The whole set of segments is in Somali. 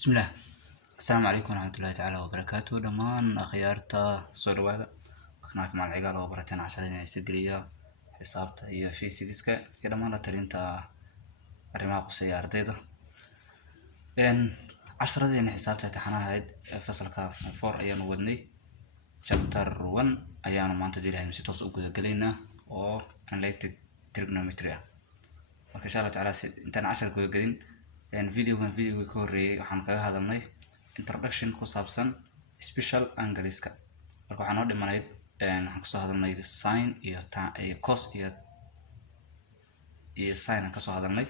بسم الله. السلام عليكم ورحمة الله تعالى وبركاته. دمان أخيارتا صدوات أخناك مع العقال وبرتين عشرين يسجلية حسابتا هي في سيدسكا كده ما ترينتا الرماق سيارتيدا إن عشرة دين حسابتا تحنا هيد فصل كاف فور أيام ودني chapter 1 أيام ما أنت ديلها مسيتوس أوجد قلينا أو analytic trigonometry. وإن شاء الله تعالى إنتنا 10 قليل يعني فيديو كوري waxaan kaga hadalnay introduction ku saabsan special angles ka marka waxaan dhimanay waxaan kasoo hadalnay sin iyo cos iyo sin aan kasoo hadalnay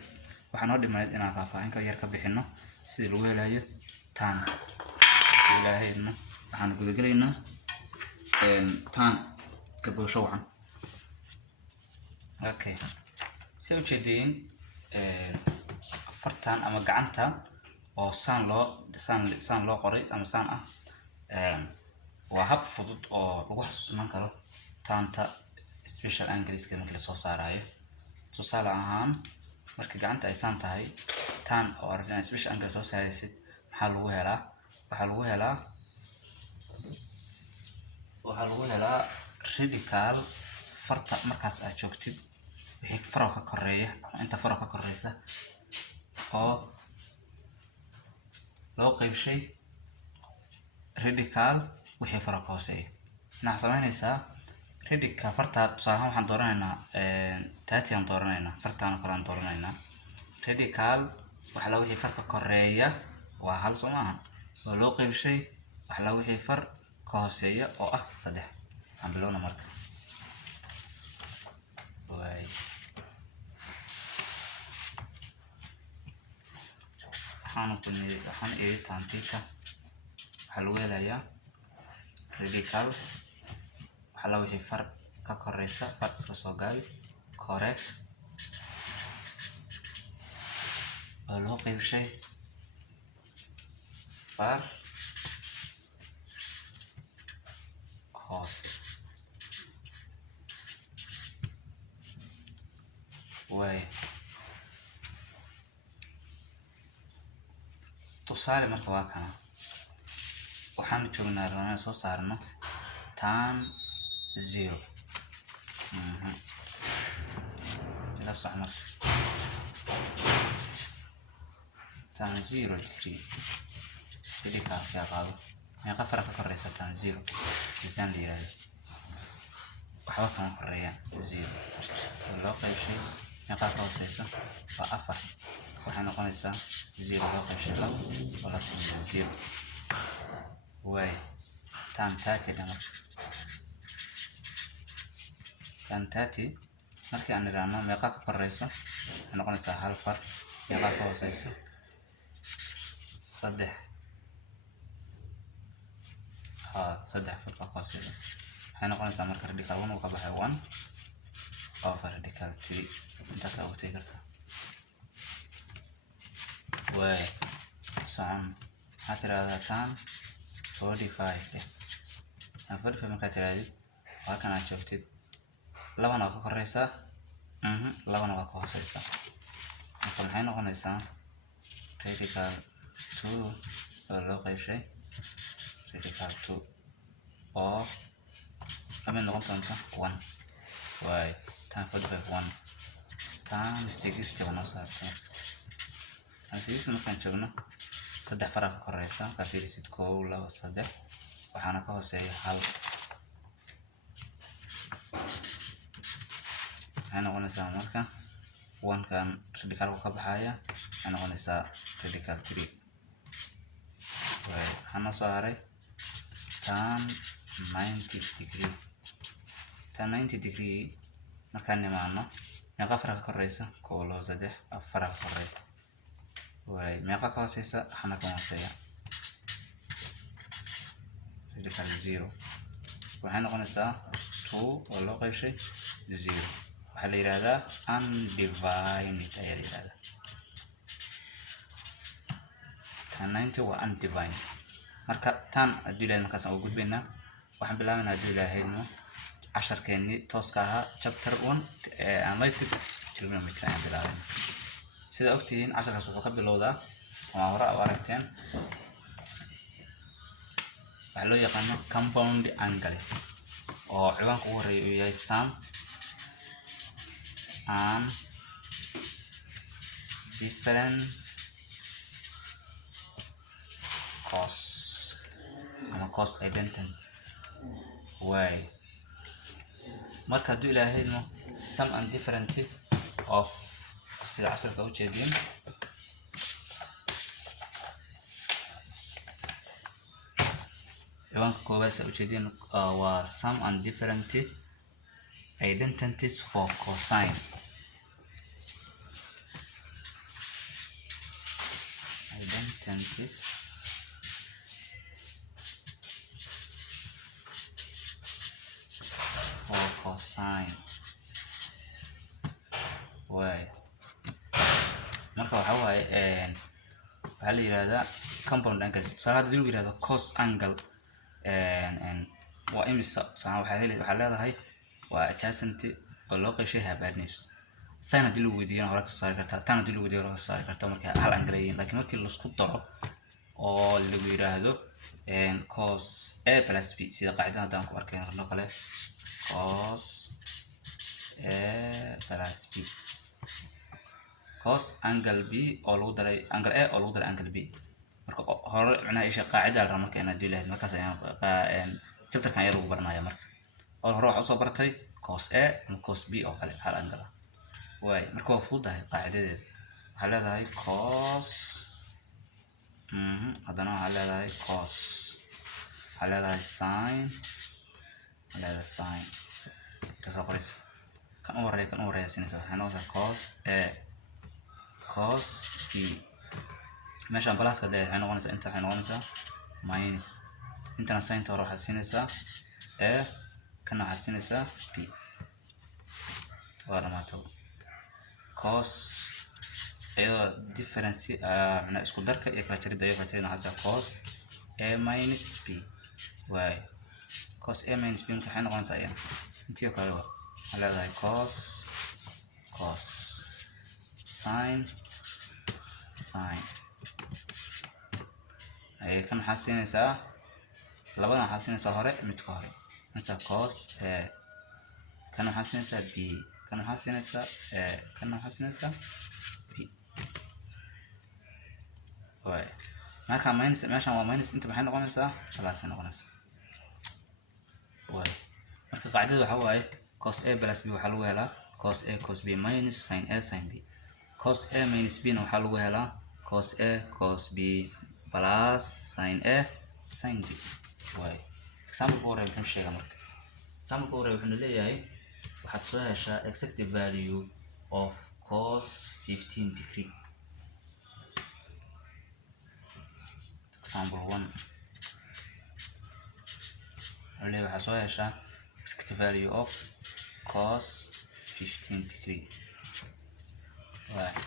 waxaan dhimanay inaan faahfaahin ka yar ka bixino sidii lagu helayo tan ilaahayna waxaan guda galeynaa tan ka boosho wacan okay soo jeedin fartan ama gacanta oo san loo qoray ama san ah waa hab fudud oo lagu xasuusan karo taanta special angles ka marka la soo saarayo tusaale ahaan marka gacanta ay san tahay tan oo arjana special angle soo saaraysid waxa lagu helaa radical farta markaas aad joogtid wixii faro ka koreeya ama inta faro ka koreysa oo loo qaybshay radical wixii faro ka hooseeya waxaan sameynaysaa radical farta tusaale waxaan dooranaynaa 30 aan dooranaynaa fartaan kale aan dooranaynaa radical waxa la wixii far ka koreeya waa hal Soomaali oo loo qaybshay waxa la wixii far ka hooseeya oo ah 3 aan bilowna marka way waxaan ee taantika waxa lagu helayaa radical waxa la wixii far ka koreysa far iska soo gaabi correct oo loo qaybshay far hoose way tusaale marka waa kana waxaan joognaa inaan soo saarno tan 0 la socono tan 0 degree radical ka qaado meeqa far ka koreysa tan 0 isaan diiray waxa ka koreeya 0 loo qaybshay meeqa ka hooseysa waa 4 waxay noqonaysaa 0 loo qaybshay 2 wala 0 way tan 30 dhamar tan 30 markii aan niraano meeqa ka koreysa waxay noqonaysaa hal far meeqa ka hooseysa 3 far ka hooseysa waxay noqonaysaa marka radical 1 uu ka baxay 1 over radical 3 intaas aad u tagi kartaa way son هتراجع تان 45 45 marka tiraadi waa kana joogtid labana ka koreysa labana waa ka hooseysa marka maxay noqonaysaa radical 2 oo loo qaybshay radical 2 oo ama noqon doonta 1 way tan 45 1 tan 60 wana saartay asii markaan joogno 3 far ka koreysa ka fiirisid 1 2 3 waxaana ka hooseeya hal waxay noqonaysaa marka 1 kan radical ka baxaya waxay noqonaysaa radical 3 way waxaana soo haray tan 90 degree tan 90 degree markaan nimaano meeqa far ka koreysa 1 2 3 4 ka koreysa way meeqa ka hooseysa waxaana ka hooseeya radical 0 waxay noqonaysaa 2 oo loo qaybshay 0 waxa la yiraahdaa undivided ayaa la yiraahdaa tan 90 waa undivided marka tan adilaa markaas aan u gudbinaa waxaan bilaabanaa adilaaheedna 10keeni tooska ahaa chapter 1 analytic trigonometry aan bilaabanaa sida ogtihiin casharkaas wuxuu ka bilowdaa hore u aragteen waxaa loo yaqaano compound angles oo ciwaanka ugu horeeya uu yahay sum and different cos ama cos identity way marka hadduu ilaahay idmo sum and different of sida casharka u jeedin ciwaanka koowaad sa u jeedin waa sum and different identities for cosine identities for cosine way marka waxa waaye waxaa la yiraahdaa compound angles tusaale haddii lagu yiraahdo cos angle waa imisa waxaa leedahay waa adjacent oo loo qeyshay hypotenuse sin haddii lagu weydiiyo hore ka saari kartaa tan haddii lagu weydiiyo hore ka saari kartaa marka hal angle yihiin laakiin markii la isku daro oo lagu yiraahdo cos a plus b sida qaacidada hadaan ku arkayno oo kale cos a plus b cos angle b oo lagu daray angle a oo lagu daray angle b marka hore macnaha isha qaacida la marka inaad dilayd markaas ayaan chapter kan ayaa lagu baranaya marka oo hore waxa soo bartay cos a ama cos b oo kale hal angle way marka waa fududahay qaacidadeeda waxaa leedahay cos haddana waxaa leedahay cos waxaa leedahay sin waxaa leedahay sin tasoo qoraysa kan u horeeya sinaysa waxaa noqonaysaa cos a cos b meeshaan balaaska dee waxay noqonaysaa inta waxay noqonaysaa minus intana sinta hore waxaad siinaysaa a kana waxaad siinaysaa b waa dhamaato cos iyadoo difference macnaa isku darka iyo kala jaridda iyo kala jaridda waxaa cos a minus b way cos a minus b marka waxay noqonaysaa iyana intii oo kale waxaa leedahay cos sin kan waxaa siinaysaa labadan waxaa siinaysaa hore midka hore مثلا cos كان حاسس b كان حاسس كان حاسس b واي marka minus meeshan waa minus inta maxay noqonaysaa plus noqonaysaa waay marka qaacidada waxa waaye cos a plus b waxa lagu helaa cos a cos b minus sin a sin b cos a minus b na waxa lagu helaa cos a cos b plus sin a sin b waay example hore wuxuu sheegay marka example hore wuxuu leeyahay waxaad soo heshaa exact value of cos 15 degree. Example 1 really waxaa soo heshaa exact value of cos 15 degree. Right.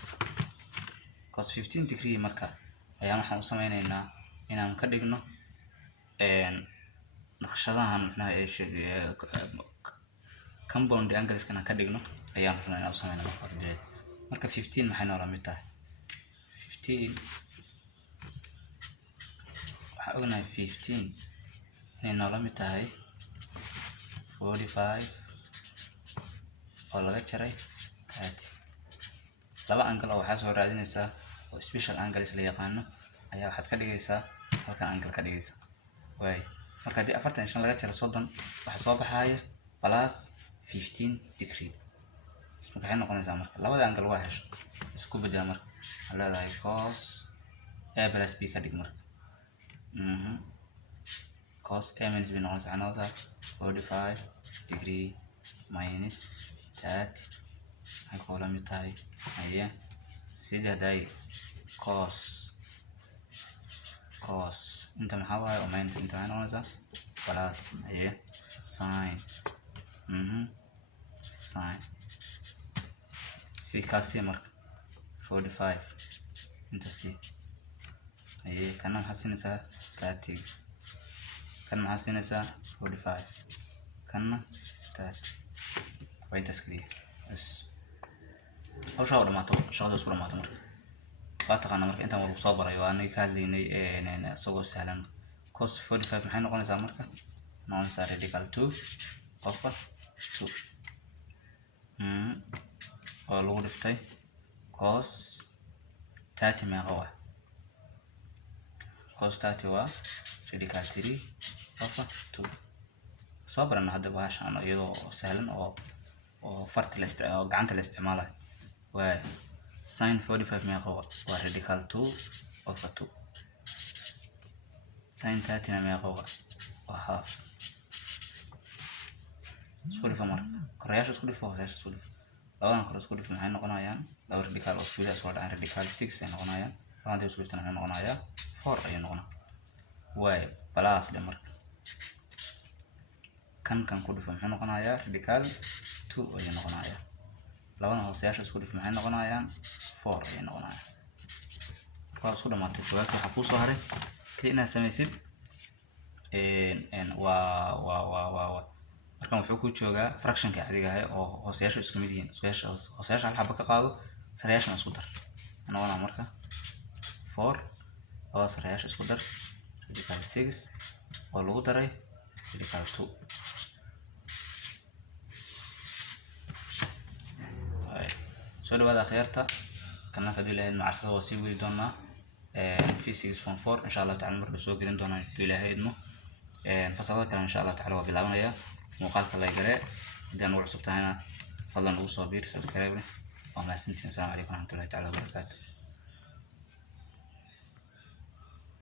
Cos 15 degree marka ayaan waxaan u sameynaynaa inaan ka dhigno naqshadahan macnaha compound angles kana ka dhigno ayaan rabnaa inaan u sameeyno marka 15 maxay noo la mid tahay 15 waxaa ognahay 15 inay noo la mid tahay 45 oo laga jaray 30 laba angle oo waxaa soo raadinaysaa oo special angles la yaqaano ayaa waxaad ka dhigaysaa halkan angle ka dhigaysaa way marka hadii 45 laga jaro 30 waxa soo baxaya plus 15 degree marka waxay noqonaysaa marka labada angle waa hesho isku bedela marka waxaa leedahay cos a plus b ka dhig marka cos a minus b noqonaysaa another 45 degree minus 30 waxay ku la mid tahay ayaa sidii haday cos inta maxaa waaye oo minus inta waxay noqonaysaa plus ayaa sin sin si kasi marka 45 inta si ayaa kana maxaa siinaysaa 30 kana maxaa siinaysaa 45 kana 30 way taskriye bas hawsha oo dhamaato shaqada isku dhamaato marka واتقنا مركا انت مركو صبر ايوه انا كهدليني سوغو سهلان cos 45 maxay noqonaysaa marka noqonaysaa radical 2 over 2 oo lagu dhiftay cos 30 meeqa waa cos 30 waa radical 3 over 2 soo barana hadda bahashan iyadoo sahlan oo farta la isticmaalo gacanta la isticmaalayo waa sin 45 meeqa waa radical 2 over 2 sin 30 meeqa waa half isku dhifo marka koreyaasha isku dhifo hooseyaasha isku dhifo labadan kore isku dhifo maxay noqonayaan laba radical oo isku soo dhacaan radical 6 ay noqonayaan labadan isku dhiftan maxay noqonayaa 4 ay noqonaa way plus le marka kan ku dhifo maxay noqonayaa radical 2 ay noqonayaa labadan hooseyaasha isku dhifo maxay noqonayaan 4 ay noqonayaa marka isku dhamaatay jawaabta waxa ku soo haray كلينا سميسيد markan wuxuu ku joogaa fraction ka adiga ah oo hooseyaasha isku mid yihiin hooseyaasha hal xabba ka qaado sareyaasha isku dar anoona marka 4 oo sareyaasha isku dar radical 6 oo lagu daray radical 2 soo dhawaada khayarta kana hadii lahayd macashada waa sii wadi doonaa physics form 4 insha Allah ta'ala marka soo gelin doona ilaahaydmo fasalada kale insha Allah ta'ala waa bilaabanaya muuqaalka la gare hadaan ugu cusubtahayna fadlan ugu soo biir subscribe waa mahadsantiin. Assalamu alaykum wa rahmatullahi ta'ala wa barakatuh.